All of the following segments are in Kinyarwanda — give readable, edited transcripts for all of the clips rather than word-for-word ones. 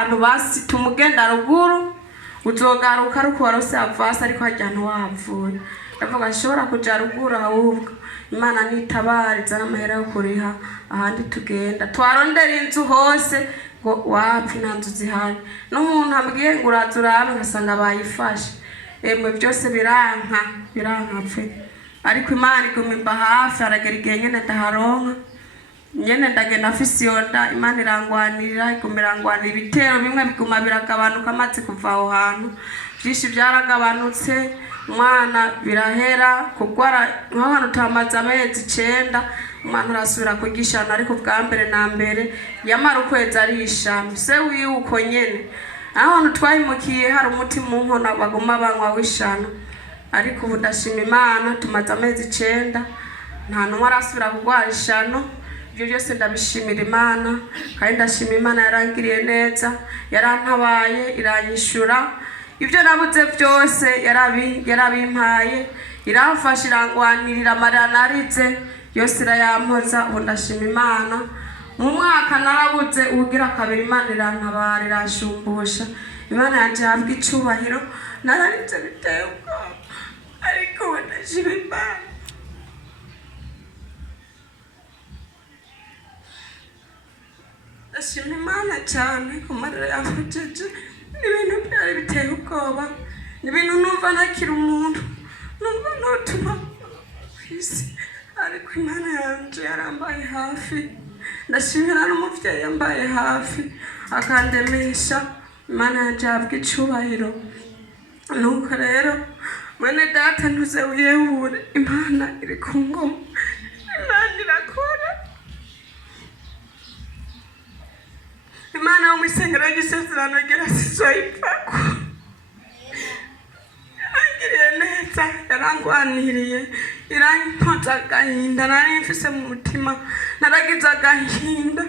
ahantu basi tumugenda ruguru uzogaruka ariko warose avasi ariko hajyana wahavuye ndavuga ashobora kuja ruguru ahubwo Imana nitabariza n'amahera yo kuriha ahandi tugenda twarondera inzu hose ngo wapi nta nzu zihari n'umuntu ambwiye ngo uraza urabe ngasanga bayifashe emwe byose biranka pfe ariko Imana iguma imba hafi aragera igihe nyene ndaharonka nyene ndagenda afise yonda Imana irangwanirira iguma irangwanira ibitero bimwe biguma biragabanuka amaze kuva aho hantu byinshi byaragabanutse umwana birahera kugwara nk'ahantu tamaze amezi 9 umwana arasubira kugishana ariko bwa mbere na mbere yamara ukwezi arishana se wiwe uko nyene ahantu twayimukiye hari umuti mu nkona baguma banywa wishana ariko ubu ndashima Imana tumaze amezi 9 nta numwe arasubira kugwara ishano ibyo byose ndabishimira Imana kandi ndashima Imana yarangiriye neza yarantabaye iranyishura ibyo nabuze byose yarabimpaye iramfasha irangwanirira amarira narize yose irayampoza ubu ndashima Imana mu mwaka narabuze ugira kabiri Imana irantabara irashumbusha Imana yanje habwa icubahiro nararinze biteye ubwoba ariko ubu ndashima Imana ndashima Imana cyane ku marira yavujeje n'ibintu byari biteye ubwoba n'ibintu numva ntakiri umuntu numva notuma kwisi ariko Imana yanje yarambaye hafi ndashimira n'umuvyeyi yambaye hafi akandemesha Imana yanje habwa icubahiro nuko rero mwene data ntuze wiyebure Imana iri ku ngoma Imana irakora Imana wo mwisengero y'isezerano igera sizoyipfako yarangiriye neza yarangwaniriye irampoza agahinda nari mfise mu mutima naragize agahinda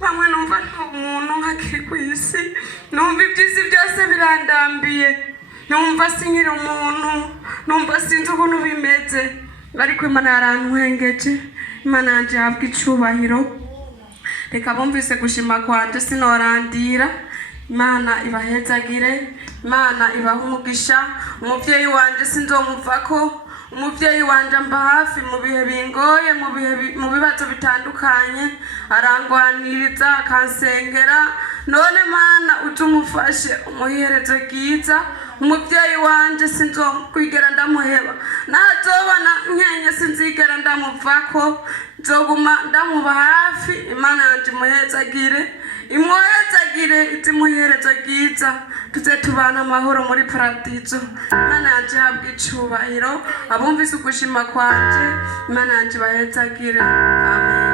bamwe numva nta muntu nkakiri ku isi numva iby'isi byose birandambiye numva sinkiri umuntu numva sinzi ukuntu bimeze ariko Imana yarantwengeje Imana yanje habwa icubahiro reka bumvise gushima kwanje sinorandira Imana ibahezagire Imana ibaha umugisha umuvyeyi wanje sinzomuvako umuvyeyi wanje mba hafi mu bihe bingoye mu bibazo bitandukanye arangwaniriza akansengera none Mana utumufashe umuherezo bwiza umuvyeyi wanje sinzokwigera ndamuheba nazobona nkenye sinzigera ndamuvako nzoguma ndamuba hafi Imana yanje imuhezagire imuhezagire izimuherezo bwiza tuze tubana amahoro muri paradizo Imana yanje habwa icubahiro abumvise ugushima kwanje Imana yanje bahezagire amen.